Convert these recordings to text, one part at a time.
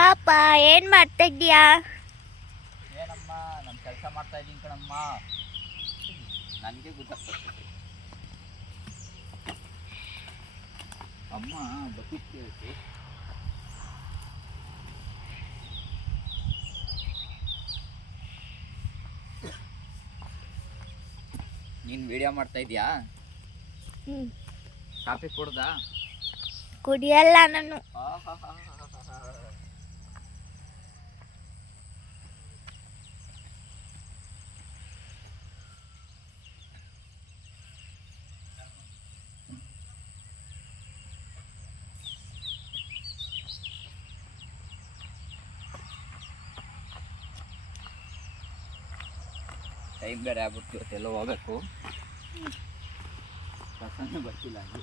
ಪಾಪ ಏನ್ ಮಾಡ್ತಾ ಇದ್ದೀಯಾ ಏನಮ್ಮ ನಾನು ಕೆಲಸ ಮಾಡ್ತಾ ಇದ್ದೀನಿ ಕಣಮ್ಮ. ನನಗೆ ಗೊತ್ತಾಗ್ತದೆ. ಅಮ್ಮ ಬಕೆಟ್ ನೀನು ವಿಡಿಯೋ ಮಾಡ್ತಾ ಇದೀಯಾ? ಕಾಫಿ ಕುಡ್ದಾ? ಕುಡಿಯಲ್ಲ ನಾನು. టైం గడ పుట్టి తెలవబెక్కు ప్రసన్న బట్టి లాగే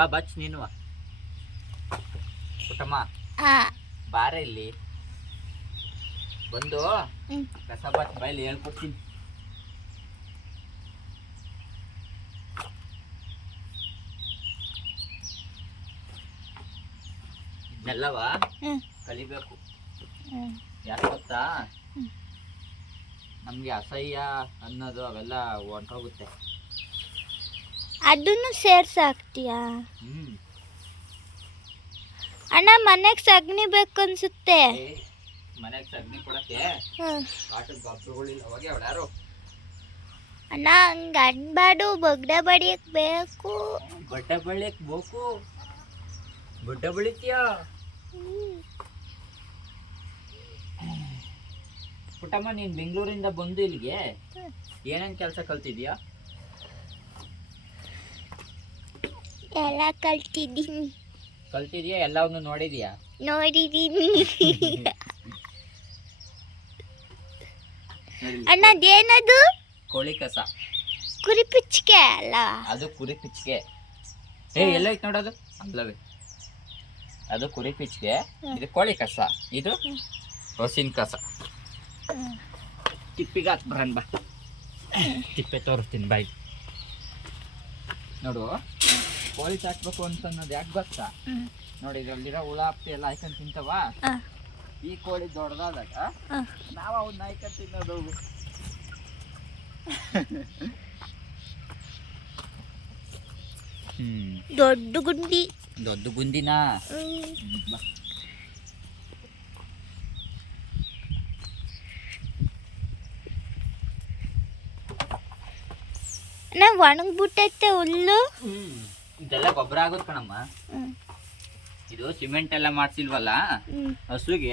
ಬಾ ಬಚ್ ನೀನು. ಪುಟ್ಟಮ್ಮ ಬಾರ ಇಲ್ಲಿ. ಬಂದು. ಕಸ ಬಚ್ ಬಾಯಲ್ಲಿ ಹೇಳ್ಕೊಡ್ತೀನಿ ಇದನ್ನೆಲ್ಲವ ಕಲಿಬೇಕು. ಯಾಕೆ ಗೊತ್ತಾ. ನಮ್ಗೆ ಅಸಹ್ಯ ಅನ್ನೋದು ಅವೆಲ್ಲ ಹೊಂಟೋಗುತ್ತೆ. ಅದನ್ನು ಸೇರ್ಸಾಕ್ತೀಯಾ? ಆಗ್ತೀಯಾ ಅಣ್ಣ ಮನೆಗೆ ಸಗಣಿ ಬೇಕು ಅನ್ಸುತ್ತೆ ಮನೆಗೆ ಸಗಣಿ ಕೊಡಕ್ಕೆ. ಆಟದ ಗೊಬ್ಬರಗಳಿಲ್ಲ ಹೋಗಿ ಅವಳು ಯಾರು? ಅಣ್ಣ ಹಂಗ ಅನ್ಬಾಡು ಬೊಗ್ಡೆ ಬಡಿಯಕ್ ಬೇಕು. ಬಟ್ಟೆ ಬಳಿಯಕ್ ಬೇಕು. ಬಟ್ಟೆ ಬಳಿತೀಯ. ಪುಟ್ಟಮ್ಮ ನೀನ್ ಬೆಂಗಳೂರಿಂದ ಬಂದು ಇಲ್ಲಿಗೆ. ಏನೇನ್ ಕೆಲಸ ಕಲ್ತಿದ್ಯಾ ಎಲ್ಲ ಕಲ್ತಿದ್ದೀನಿ. ಕಲ್ತಿದ್ಯಾ? ಎಲ್ಲವನ್ನು ನೋಡಿದ್ಯಾ? ನೋಡಿದ್ದೀನಿ. ಅಣ್ಣ ಅದೇನದು? ಕೋಳಿ ಕಸ. ಕುರಿ ಪಿಚ್ಕೆ ಅಲ್ಲ? ಅದು ಕುರಿ ಪಿಚ್ಕೆ ಏ ಎಲ್ಲ ಐತ್ ನೋಡೋದು ಅಲ್ಲವೇ ಅದು. ಕುರಿ ಪಿಚ್ಕೆ ಇದು ಕೋಳಿ ಕಸ. ಇದು. ಹೊಸಿನ ಕಸ. ತಿಪ್ಪಿಗಾತ್ ಬರನ್ ಬಾ. ತಿಪ್ಪೆ ತೋರಿಸ್ತೀನಿ ಬಾಯ್. ನೋಡು. ಕೋಳಿ ಸಾಕ್ಬೇಕು ಅಂತ ಅನ್ನೋದು ಯಾಕೆ ಗೊತ್ತಾ. ನೋಡಿ ಇದ್ರಲ್ಲಿರೋ ಹುಳ ಹಪ್ಪಿ ಎಲ್ಲ ಹಾಯ್ಕೊಂಡು ತಿಂತವ? ಈ ಕೋಳಿ ದೊಡ್ಡದಾದಾಗ ನಾವು ಅವನ್ನ ಹಾಯ್ಕೊಂಡು ತಿನ್ನೋದು. ದೊಡ್ಡ ಗುಂಡಿ. ದೊಡ್ಡ ಗುಂಡಿನಾ. ಅಣ್ಣ ಒಣಗ್ಬಿಟ್ಟೈತೆ ಹುಲ್ಲು. ಇದೆಲ್ಲ ಗೊಬ್ಬರ ಆಗುತ್ತೆ ಕಣಮ್ಮ. ಇದು ಸಿಮೆಂಟ್ ಎಲ್ಲ ಮಾಡ್ಸಿಲ್ವಲ್ಲ. ಹಸುಗೆ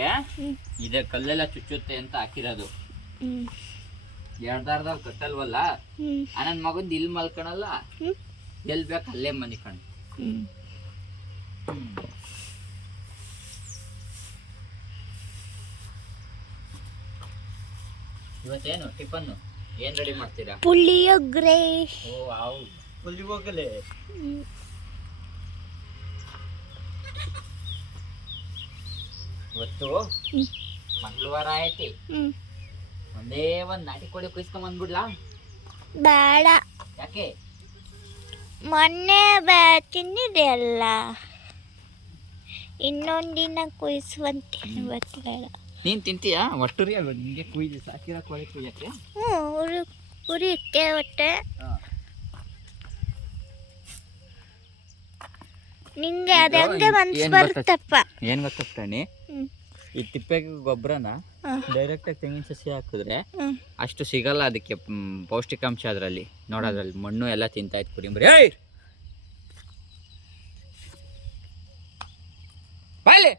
ಇದ ಕಲ್ಲೆಲ್ಲ ಚುಚ್ಚುತ್ತೆ ಅಂತ ಹಾಕಿರೋದು. ಹ್ಮ್. ಎರಡ್ದಾರ್ದಲ್ಲಿ ಕಟ್ಟಲ್ವಲ್ಲ. ಆ ನನ್ನ ಮಗಂದು ಇಲ್ಲಿ ಮಲ್ಕೊಳಲ್ಲ ಹ್ಮ್. ಎಲ್ ಬೇಕು ಅಲ್ಲೇ ಮನಿಕಣ್. ಇವತ್ತೇನು ಟಿಫನ್ ಏನ್ ರೆಡಿ ಮಾಡ್ತೀರಾ? ಪುಳಿಯೋಗ್ರೆ ಓ ಹೌದು. ಇವತ್ತು. ಮಂಗಳವಾರ ಐತಿ. ಒಂದೇ ಒಂದ್ ನಾಟಿ ಕೋಳಿ ಕುಯ್ಸ್ಕೊಂಡ್ ಬಂದ್ಬಿಡ್ಲಾ? ಬೇಡ. ಯಾಕೆ? ಮೊನ್ನೆ ಬೇ ತಿಂದಿದೆ ಅಲ್ಲ. ಇನ್ನೊಂದಿನ ಕುಯ್ಸುವಂತ ಇವತ್ತು ಬೇಡ. ನೀನ್ ತಿಂತೀಯಾ? ಒಟ್ಟುರಿ ಅಲ್ವಾ? ನಿಂಗೆ ಕುಯ್ದು ಸಾಕಿರೋ ಕೋಳಿ ಕುಯ್ಯಕ್ಕೆ? ಹ್ಞೂ ಉರಿ ಉರಿ ಇಟ್ಟೆ ಹೊಟ್ಟೆ. ನಿಂಗೆ ಅದು ಹೆಂಗೆ ಮನ್ಸು ಬರುತ್ತಪ್ಪ. ಏನು ಗೊತ್ತಾ ಪ್ರಾಣಿ. ಈ ತಿಪ್ಪೆಗೆ ಗೊಬ್ಬರನ. ಡೈರೆಕ್ಟ್ ಆಗಿ ತೆಂಗಿನ ಸಸಿ ಹಾಕಿದ್ರೆ ಅಷ್ಟು ಸಿಗಲ್ಲ ಅದಕ್ಕೆ ಮ್, ಪೌಷ್ಟಿಕಾಂಶ ಅದರಲ್ಲಿ. ನೋಡೋದ್ರಲ್ಲಿ ಮಣ್ಣು ಎಲ್ಲ ತಿಂತಾ ಇತ್ತು ಏಯ್! ಬಾ ಇಲ್ಲಿ.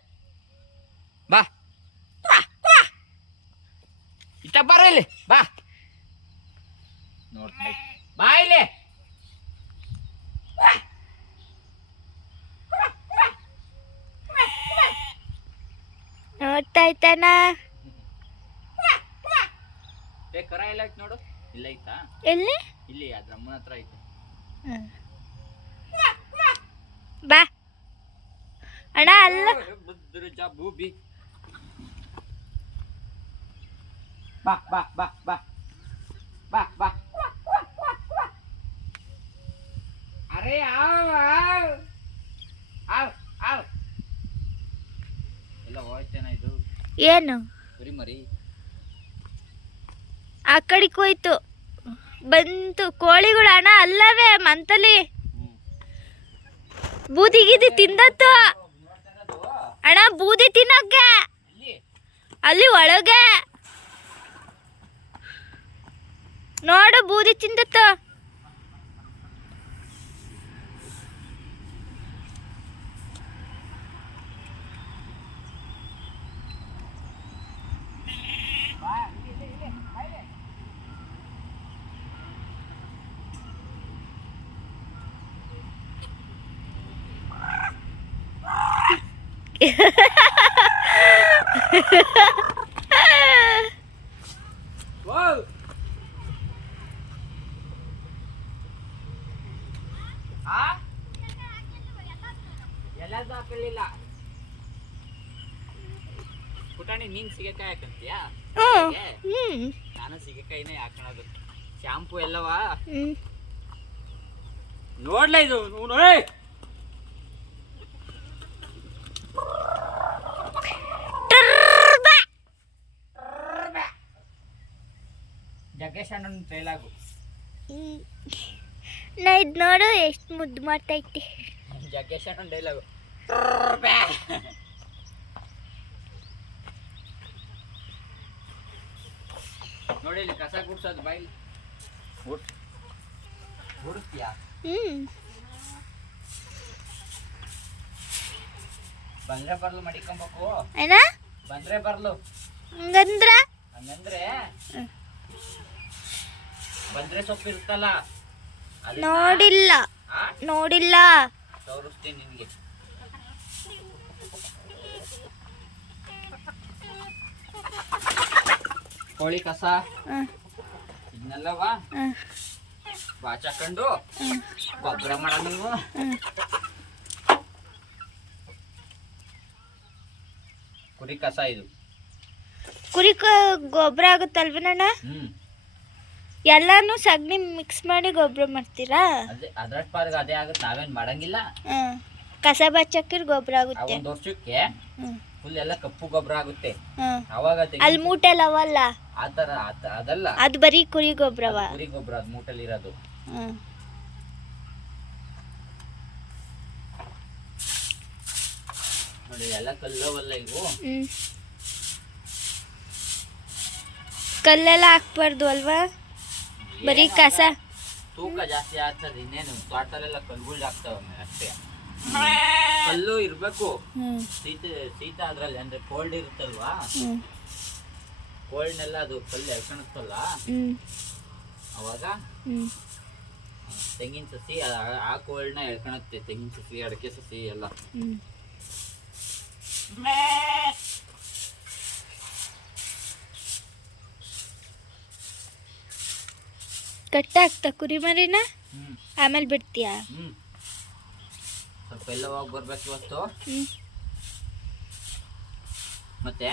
ಬಾ. ಬಾ, ಬಾ. ಇತ್ತ ಬಾರ ಇಲ್ಲಿ. ಬಾ. ನೋಡ್ತಾ. ಬಾ ಇಲ್ಲಿ ಬಾ. ನೋಡ್ತಾ ಇದ್ದಾನ ಏ ಕರ ಎಲ್ಲ ಐತ್ ನೋಡು. ಇಲ್ಲ ಐತಾ ಎಲ್ಲಿ? ಇಲ್ಲಿ ಅದ್ರ ಅಮ್ಮನ ಹತ್ರ ಐತೆ. ಬಾ. ಅಣ್ಣ ಅಲ್ಲ. ಬುದ್ರ ಜಾ ಬೂಬಿ. ಬಾ ಬಾ ಬಾ ಬಾ. ಬಾ ಬಾ. ಅರೆ ಆವ್ ಆವ್. ಆವ್ ಆವ್. ಏನು ಆ ಕಡೆಗೆ ಹೋಯ್ತು. ಬಂತು. ಕೋಳಿಗಳು ಅಣ್ಣ ಅಲ್ಲವೇ ಮಂತಲಿ ಬೂದಿ ಗೀದಿ ತಿಂದತ್ತು ಅಣ್ಣ ಬೂದಿ ತಿನ್ನಕ್ಕೆ ಇಲ್ಲಿ ಅಲ್ಲಿ ಒಳಗೆ. ನೋಡು ಬೂದಿ ತಿಂದತ್ತು Wow! ಆ ಎಲ್ಲದೂ ಹಾಕಲಿಲ್ಲ ಪುಟಾಣಿ ನೀನ್ ಸಿಗಕಾಯಿ ಹಾಕಂತೀಯಾ ನಾನು ಸಿಗಕಾಯಿನೇ ಹಾಕೋದು ಶಾಂಪು ಎಲ್ಲವಾ? ನೋಡ್ಲ ಇದು? ನೋಡು ಏಯ್! ಡೈಲಾಗು ನಾ ಇದು ನೋಡು ಎಷ್ಟು ಮುದ್ದು ಮಾಡ್ತೈತಿ. ಜಗ್ಗೇಶ್ ಅಣ್ಣನ ಡೈಲಾಗು ನೋಡಿ ಇಲ್ಲಿ ಕಸ ಗುಡ್ಸೋದು ಬೈಲ್ ಗುಡ್. ಗುಡಿಸ್ತೀಯಾ? ಹ್ಮ್. ಬಂದ್ರೆ ಬರ್ಲು ಮಡಿಕೊಂಬೇಕು ಏನ? ಬಂದ್ರೆ ಬರ್ಲು. ಹಂಗಂದ್ರ? ಹಂಗಂದ್ರೆ. ಬಂದ್ರೆ ಸೊಪ್ಪು ಇರುತ್ತಲ್ಲ ನೋಡಿಲ್ಲ. ನೋಡಿಲ್ಲ. ತೋರಿಸ್ತೀನಿ ನಿನ್ಗೆ. ಕೋಳಿ ಕಸ? ಇನ್ನಲ್ಲವಾ ಇದನ್ನೆಲ್ಲವ? ಕಂಡು ಬಾಚಾಕೊಂಡು ಗೊಬ್ಬರ ಮಾಡ ನೀವು. ಕುರಿ ಕಸ ಇದು. ಕುರಿ ಗೊಬ್ಬರ ಆಗುತ್ತಲ್ವೇನಣ್ಣ? ಎಲ್ಲಾನು ಸಗಣಿ ಮಿಕ್ಸ್ ಮಾಡಿ ಗೊಬ್ಬರ ಮಾಡ್ತೀರಾ? ಅದೇ ಅದ್ರ ಪಾರ್ಗೆ ಅದೇ ಆಗುತ್ತೆ. ನಾವೇನ್ ಮಾಡಂಗಿಲ್ಲ. ಹ್ಮ್ ಕಸ ಬಚ್ಚಕ್ಕಿರ್ ಗೊಬ್ಬರ ಆಗುತ್ತೆ. ಒಂದ್ ವರ್ಷಕ್ಕೆ ಫುಲ್ ಎಲ್ಲ ಕಪ್ಪು ಗೊಬ್ಬರ ಆಗುತ್ತೆ. ಹ್ಮ್ ಅವಾಗ ಅಲ್ಲಿ ಮೂಟೆಲ್ ಅವಲ್ಲ? ಆ ತರ ಅದಲ್ಲ. ಅದು ಬರೀ ಕುರಿ ಗೊಬ್ಬರವ ಕುರಿ ಗೊಬ್ಬರ ಅದು ಮೂಟಲ್ಲಿ ಇರೋದು. ಹ್ಮ್. ನೋಡಿ ಎಲ್ಲ ಕಲ್ಲವಲ್ಲ ಇವು. ಹ್ಮ್. ಕಲ್ಲೆಲ್ಲ ಹಾಕ್ಬಾರ್ದು ಅಲ್ವಾ? ಬರೀ ಕಸ. ತೂಕ ಜಾಸ್ತಿ ಆಗ್ತದೆ ಇನ್ನೇನು ತೋಟದಲ್ಲೆಲ್ಲ ಕಲ್ಗುಳ್ ಆಗ್ತಾವೆ ಅಷ್ಟೇ. ಕಲ್ಲು ಇರ್ಬೇಕು. ಹ್ಮ್. ಶೀತ ಶೀತ ಅದ್ರಲ್ಲಿ ಅಂದ್ರೆ ಕೋಲ್ಡ್ ಇರುತ್ತಲ್ವಾ? ಹ್ಮ್. ಕೋಲ್ಡ್ನೆಲ್ಲ ಅದು ಕಲ್ಲು ಎಳ್ಕೊಳುತ್ತಲ್ಲ ಹ್ಮ್. ಅವಾಗ ಹ್ಮ್. ತೆಂಗಿನ ಸಸಿ ಆ- ಆ ಕೋಲ್ಡ್ನ ಎಳ್ಕೊಳುತ್ತೆ ತೆಂಗಿನ ಸಸಿ ಅಡಕೆ ಸಸಿ ಎಲ್ಲ. ಕಟ್ಟ ಹಾಕ್ತಾ ಕುರಿ ಮರಿನ ಆಮೇಲೆ ಬಿಡ್ತೀಯಾ? ಸ್ವಲ್ಪ ಎಲ್ಲ ಹೋಗಿ ಬರ್ಬೇಕು ಇವತ್ತು? ಮತ್ತೆ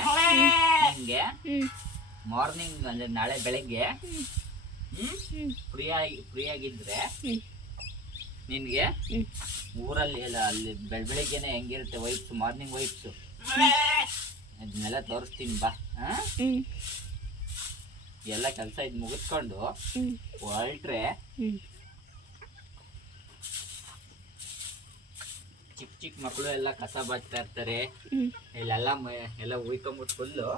ನಿಮ್ಗೆ ಮಾರ್ನಿಂಗ್ ಅಂದ್ರೆ ನಾಳೆ ಬೆಳಗ್ಗೆ ಫ್ರೀ ಆಗಿ ಫ್ರೀ ಆಗಿದ್ರೆ ನಿನ್ಗೆ ಊರಲ್ಲಿ ಎಲ್ಲ ಅಲ್ಲಿ ಬೆಳ ಬೆಳಿಗ್ಗೆನೆ ಹೆಂಗಿರುತ್ತೆ ವೈಪ್ಸ್ ಮಾರ್ನಿಂಗ್ ವೈಪ್ಸ್? ಅದನ್ನೆಲ್ಲ ತೋರಿಸ್ತೀನಿ ಬಾ ಹಾ? ಹ್ಮ್. ಎಲ್ಲ ಕೆಲಸ ಇದು ಮುಗಿಸ್ಕೊಂಡು ಹೊರಟ್ರೆ ಚಿಕ್ ಚಿಕ್ಕ ಚಿಕ್ಕ ಮಕ್ಕಳು ಎಲ್ಲ ಕಸ ಬಾಚ್ತಾ ಇರ್ತಾರೆ. ಇಲ್ಲೆಲ್ಲ ಎಲ್ಲ ಉಯ್ಕೊಂಬಿಟ್ಟು ಫುಲ್ಲು.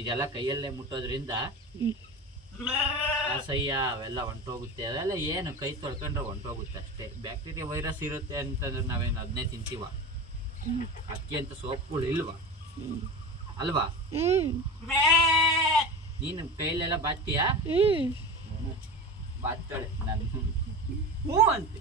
ಇದೆಲ್ಲ ಕೈಯಲ್ಲೇ ಮುಟ್ಟೋದ್ರಿಂದ ಅಸಹ್ಯ ಅವೆಲ್ಲ ಹೊಂಟೋಗುತ್ತೆ. ಅದೆಲ್ಲ ಏನು ಕೈ ತೊಳ್ಕೊಂಡ್ರೆ ಹೊಂಟೋಗುತ್ತೆ ಅಷ್ಟೇ. ಬ್ಯಾಕ್ಟೀರಿಯಾ ವೈರಸ್ ಇರುತ್ತೆ ಅಂತಂದ್ರೆ ನಾವೇನು ಅದನ್ನೇ ತಿಂತೀವ? ಅಕ್ಕಿ ಅಂತ ಸೋಪ್ಗಳು ಇಲ್ವಾ? ಅಲ್ವಾ? ನೀನು ಕೈಲೆಲ್ಲ ಬಾತ್ತೀಯಾ? ಹ್ಮ್. ಬಾಚ್ತಾಳೆ ನಾನು ಹ್ಞೂ ಅಂತೆ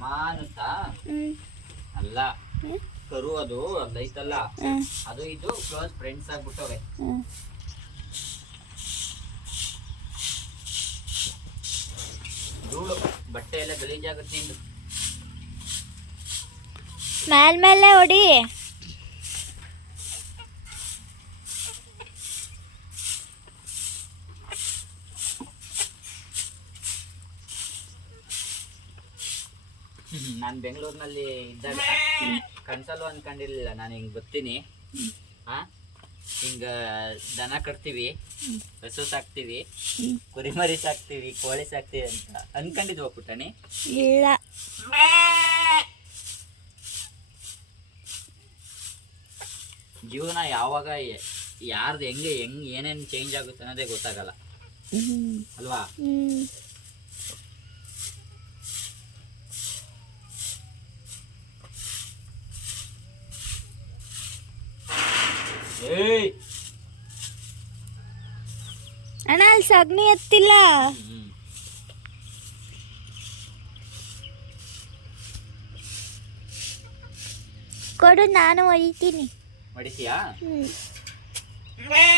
ಮಾನುತ ಹ್ಮ್ ಅಲ್ಲ ಹ್ಮ್? ಕರು ಅದು ಹ್ಮ್. ಅದು ಇದು ಕ್ಲೋಸ್ ಫ್ರೆಂಡ್ಸ್ ಆಗ್ಬಿಟ್ಟವೆ ಧೂಳು ಬಟ್ಟೆ ಎಲ್ಲ ಗಲೀಜಾಗುತ್ತೆ ನಿಂದು ಮೇಲ್ ಮೇಲೆ ಹೊಡಿ. ನಾನು ಬೆಂಗಳೂರಿನಲ್ಲಿ ಇದ್ದಾಗ. ಕನ್ಸಲು ಅನ್ಕೊಂಡಿರ್ಲಿಲ್ಲ ನಾನು ಹಿಂಗ್ ಬರ್ತೀನಿ. ಹಾ ಹಿಂಗ ದನ ಕಟ್ತೀವಿ ಹಸು ಸಾಕ್ತಿವಿ. ಕುರಿಮರಿ ಸಾಕ್ತಿವಿ ಕೋಳಿ ಸಾಕ್ತಿವಿ ಅಂತ ಅನ್ಕೊಂಡಿದ್ವ ಪುಟಾಣಿ ಇಲ್ಲ. ಜೀವನ ಯಾವಾಗ ಯಾರ್ದು ಹೆಂಗೆ ಹೆಂಗ್ ಏನೇನ್ ಚೇಂಜ್ ಆಗುತ್ತೆ ಅನ್ನೋದೇ ಗೊತ್ತಾಗಲ್ಲ. ಅಲ್ವಾ? ಅಣ್ಣ ಅಲ್ಲಿ ಸಗಣಿ ಎತ್ತಿಲ್ಲ. ಕೊಡು ನಾನು ಒಯ್ತೀನಿ. ಮಡಿಸಿಯಾ ಹ್ಮ್.